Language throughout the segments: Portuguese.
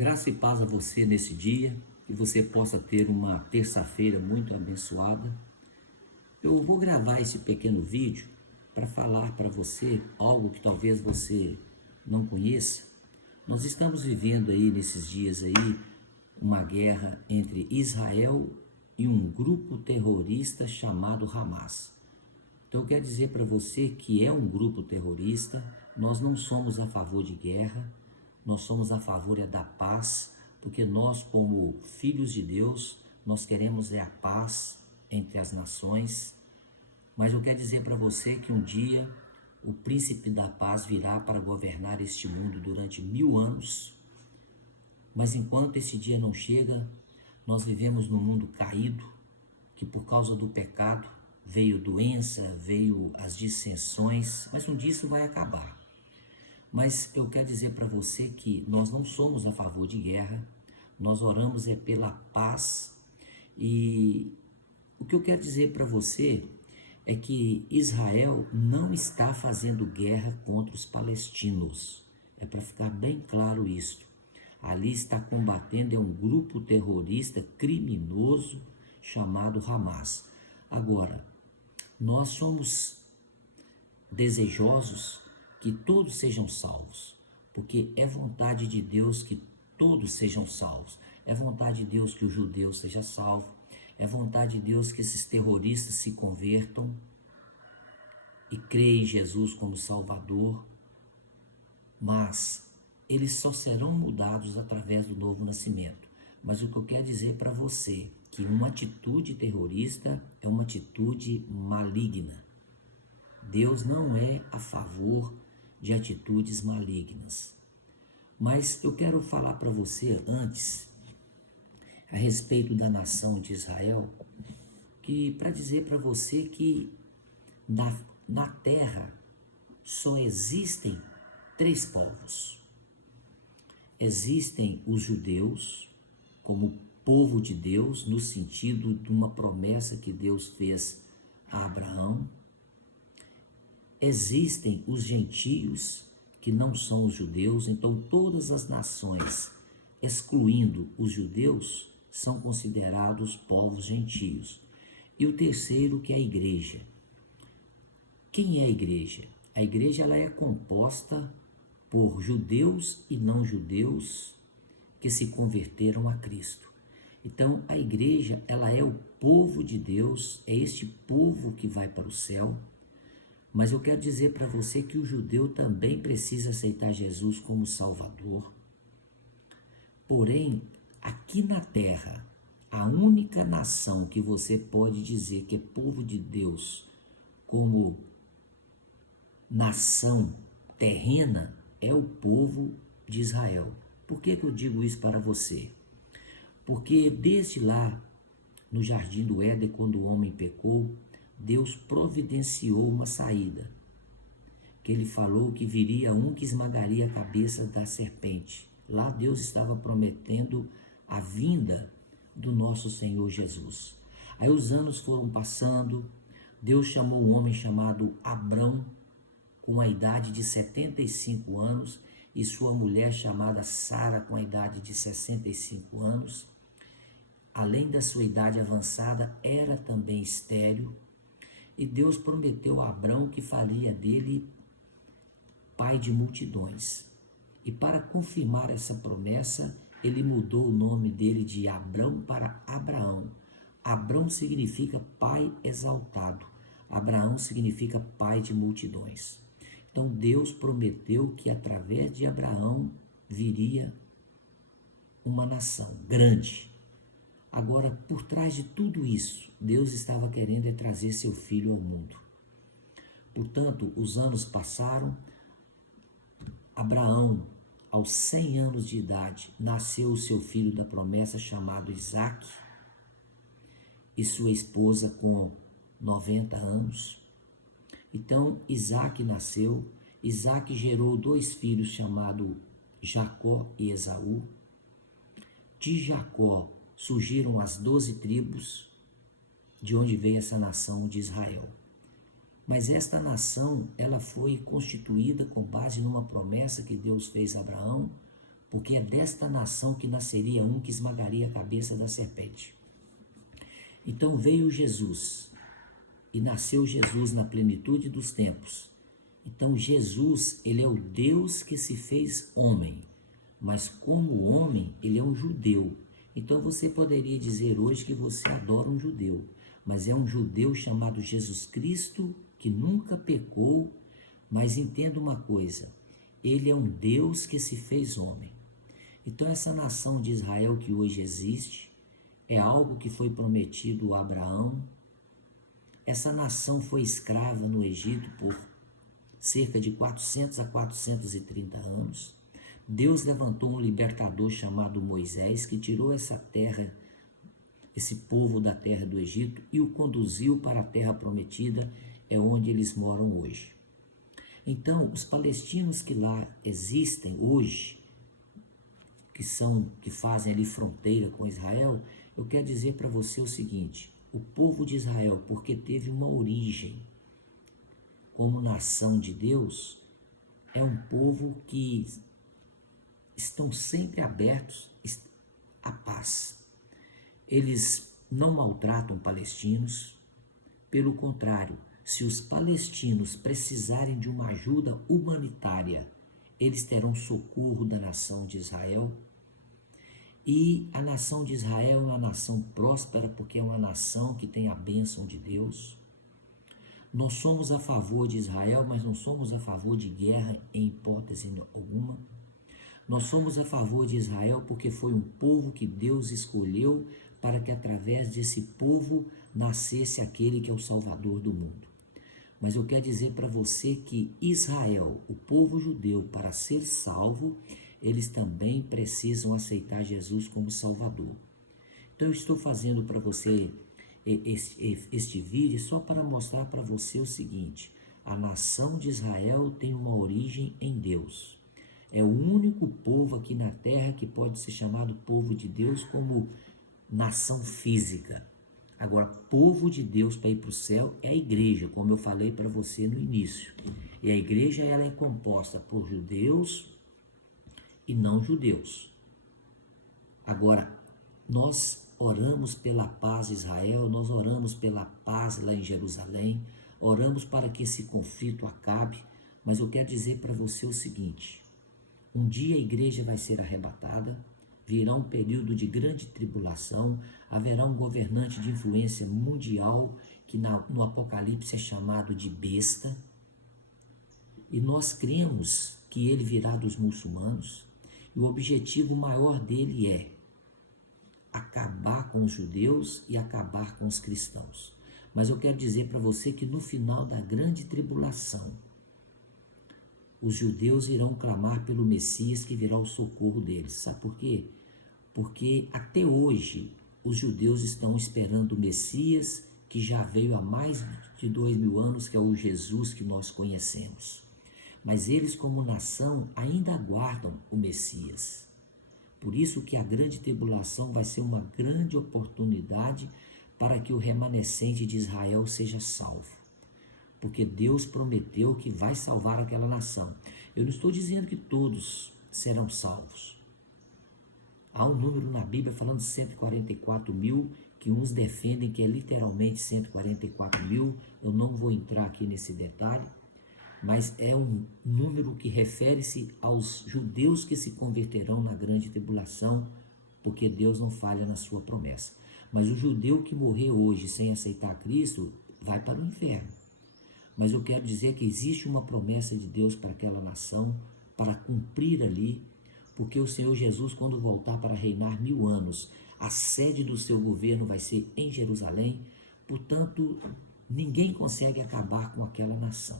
Graça e paz a você nesse dia, que você possa ter uma terça-feira muito abençoada. Eu vou gravar esse pequeno vídeo para falar para você algo que talvez você não conheça. Nós estamos vivendo aí nesses dias aí uma guerra entre Israel e um grupo terrorista chamado Hamas. Então eu quero dizer para você que é um grupo terrorista. Nós não somos a favor de guerra, nós somos a favor da paz, porque nós, como filhos de Deus, nós queremos a paz entre as nações. Mas eu quero dizer para você que um dia o príncipe da paz virá para governar este mundo durante 1000 anos. Mas enquanto esse dia não chega, nós vivemos num mundo caído, que por causa do pecado veio doença, veio as dissensões, mas um dia isso vai acabar. Mas eu quero dizer para você que nós não somos a favor de guerra, nós oramos pela paz. E o que eu quero dizer para você é que Israel não está fazendo guerra contra os palestinos. É para ficar bem claro isso. Ali está combatendo um grupo terrorista criminoso chamado Hamas. Agora, nós somos desejosos que todos sejam salvos, porque é vontade de Deus que todos sejam salvos. É vontade de Deus que o judeu seja salvo. É vontade de Deus que esses terroristas se convertam e creem em Jesus como Salvador. Mas eles só serão mudados através do novo nascimento. Mas o que eu quero dizer para você é que uma atitude terrorista é uma atitude maligna. Deus não é a favor de atitudes malignas. Mas eu quero falar para você antes a respeito da nação de Israel, que para dizer para você que na terra só existem 3 povos. Existem os judeus como povo de Deus, no sentido de uma promessa que Deus fez a Abraão. Existem os gentios, que não são os judeus. Então todas as nações, excluindo os judeus, são considerados povos gentios. E o terceiro, que é a igreja. Quem é a igreja? A igreja ela é composta por judeus e não judeus que se converteram a Cristo. Então a igreja ela é o povo de Deus, é este povo que vai para o céu. Mas eu quero dizer para você que o judeu também precisa aceitar Jesus como Salvador. Porém, aqui na terra, a única nação que você pode dizer que é povo de Deus como nação terrena é o povo de Israel. Por que eu digo isso para você? Porque desde lá, no jardim do Éden, quando o homem pecou, Deus providenciou uma saída, que ele falou que viria um que esmagaria a cabeça da serpente. Lá Deus estava prometendo a vinda do nosso Senhor Jesus. Aí os anos foram passando, Deus chamou um homem chamado Abrão, com a idade de 75 anos, e sua mulher chamada Sara, com a idade de 65 anos. Além da sua idade avançada, era também estéril. E Deus prometeu a Abrão que faria dele pai de multidões. E para confirmar essa promessa, ele mudou o nome dele de Abrão para Abraão. Abrão significa pai exaltado. Abraão significa pai de multidões. Então Deus prometeu que através de Abraão viria uma nação grande. Agora, por trás de tudo isso, Deus estava querendo trazer seu filho ao mundo. Portanto, os anos passaram. Abraão, aos 100 anos de idade, nasceu o seu filho da promessa chamado Isaque, e sua esposa com 90 anos. Então, Isaque nasceu. Isaque gerou 2 filhos chamados Jacó e Esaú. De Jacó surgiram as 12 tribos, de onde veio essa nação de Israel. Mas esta nação, ela foi constituída com base numa promessa que Deus fez a Abraão, porque é desta nação que nasceria um que esmagaria a cabeça da serpente. Então veio Jesus, e nasceu Jesus na plenitude dos tempos. Então Jesus, ele é o Deus que se fez homem, mas como homem, ele é um judeu. Então você poderia dizer hoje que você adora um judeu, mas é um judeu chamado Jesus Cristo, que nunca pecou, mas entenda uma coisa, ele é um Deus que se fez homem. Então essa nação de Israel que hoje existe, é algo que foi prometido a Abraão. Essa nação foi escrava no Egito por cerca de 400 a 430 anos. Deus levantou um libertador chamado Moisés, que tirou essa terra, esse povo da terra do Egito e o conduziu para a terra prometida, é onde eles moram hoje. Então, os palestinos que lá existem hoje, que fazem ali fronteira com Israel, eu quero dizer para você o seguinte: o povo de Israel, porque teve uma origem como nação de Deus, é um povo que estão sempre abertos à paz. Eles não maltratam palestinos, pelo contrário, se os palestinos precisarem de uma ajuda humanitária, eles terão socorro da nação de Israel. E a nação de Israel é uma nação próspera, porque é uma nação que tem a bênção de Deus. Nós somos a favor de Israel, mas não somos a favor de guerra em hipótese alguma. Nós somos a favor de Israel porque foi um povo que Deus escolheu para que através desse povo nascesse aquele que é o Salvador do mundo. Mas eu quero dizer para você que Israel, o povo judeu, para ser salvo, eles também precisam aceitar Jesus como Salvador. Então eu estou fazendo para você este vídeo só para mostrar para você o seguinte: a nação de Israel tem uma origem em Deus. É o único povo aqui na terra que pode ser chamado povo de Deus como nação física. Agora, povo de Deus para ir para o céu é a igreja, como eu falei para você no início. E a igreja ela é composta por judeus e não judeus. Agora, nós oramos pela paz de Israel, nós oramos pela paz lá em Jerusalém, oramos para que esse conflito acabe, mas eu quero dizer para você o seguinte: um dia a igreja vai ser arrebatada, virá um período de grande tribulação, haverá um governante de influência mundial, que no Apocalipse é chamado de besta, e nós cremos que ele virá dos muçulmanos, e o objetivo maior dele é acabar com os judeus e acabar com os cristãos. Mas eu quero dizer para você que no final da grande tribulação, os judeus irão clamar pelo Messias que virá o socorro deles. Sabe por quê? Porque até hoje os judeus estão esperando o Messias que já veio há mais de 2000 anos, que é o Jesus que nós conhecemos. Mas eles, como nação, ainda aguardam o Messias. Por isso que a grande tribulação vai ser uma grande oportunidade para que o remanescente de Israel seja salvo. Porque Deus prometeu que vai salvar aquela nação. Eu não estou dizendo que todos serão salvos. Há um número na Bíblia falando de 144 mil, que uns defendem que é literalmente 144 mil. Eu não vou entrar aqui nesse detalhe, mas é um número que refere-se aos judeus que se converterão na grande tribulação, porque Deus não falha na sua promessa. Mas o judeu que morrer hoje sem aceitar Cristo vai para o inferno. Mas eu quero dizer que existe uma promessa de Deus para aquela nação, para cumprir ali, porque o Senhor Jesus, quando voltar para reinar 1000 anos, a sede do seu governo vai ser em Jerusalém. Portanto, ninguém consegue acabar com aquela nação,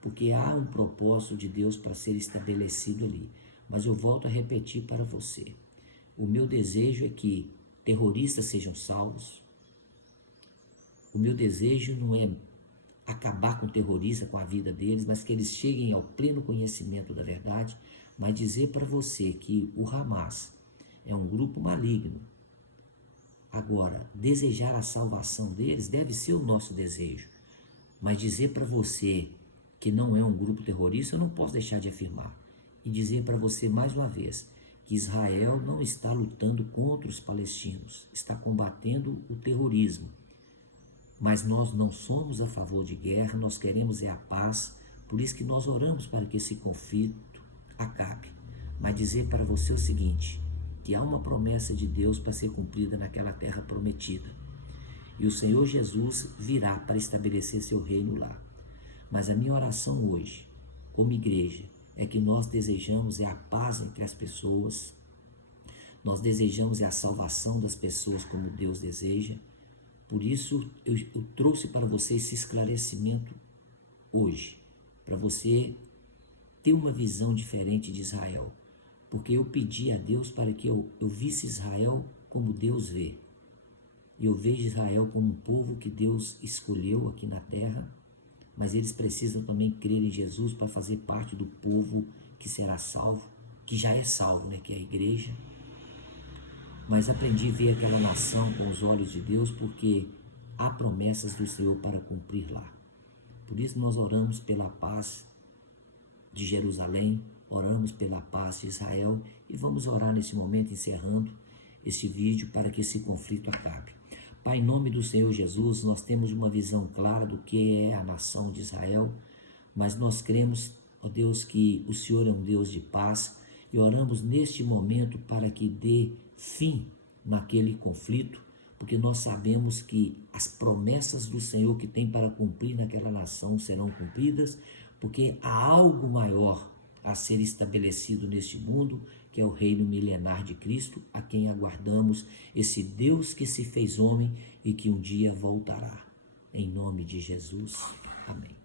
porque há um propósito de Deus para ser estabelecido ali. Mas eu volto a repetir para você: o meu desejo é que terroristas sejam salvos. O meu desejo não é acabar com o terrorista, com a vida deles, mas que eles cheguem ao pleno conhecimento da verdade. Mas dizer para você que o Hamas é um grupo maligno. Agora, desejar a salvação deles deve ser o nosso desejo. Mas dizer para você que não é um grupo terrorista, eu não posso deixar de afirmar. e dizer para você mais uma vez que Israel não está lutando contra os palestinos, está combatendo o terrorismo. Mas nós não somos a favor de guerra, nós queremos a paz, por isso que nós oramos para que esse conflito acabe. Mas dizer para você o seguinte, que há uma promessa de Deus para ser cumprida naquela terra prometida. E o Senhor Jesus virá para estabelecer seu reino lá. Mas a minha oração hoje, como igreja, é que nós desejamos a paz entre as pessoas, nós desejamos a salvação das pessoas como Deus deseja. Por isso eu trouxe para você esse esclarecimento hoje, para você ter uma visão diferente de Israel, porque eu pedi a Deus para que eu visse Israel como Deus vê. E eu vejo Israel como um povo que Deus escolheu aqui na terra, mas eles precisam também crer em Jesus para fazer parte do povo que será salvo, que já é salvo, que é a igreja. Mas aprendi a ver aquela nação com os olhos de Deus, porque há promessas do Senhor para cumprir lá. Por isso nós oramos pela paz de Jerusalém, oramos pela paz de Israel e vamos orar nesse momento, encerrando este vídeo, para que esse conflito acabe. Pai, em nome do Senhor Jesus, nós temos uma visão clara do que é a nação de Israel, mas nós cremos, ó Deus, que o Senhor é um Deus de paz, e oramos neste momento para que dê fim naquele conflito, porque nós sabemos que as promessas do Senhor que tem para cumprir naquela nação serão cumpridas, porque há algo maior a ser estabelecido neste mundo, que é o reino milenar de Cristo, a quem aguardamos, esse Deus que se fez homem e que um dia voltará. Em nome de Jesus. Amém.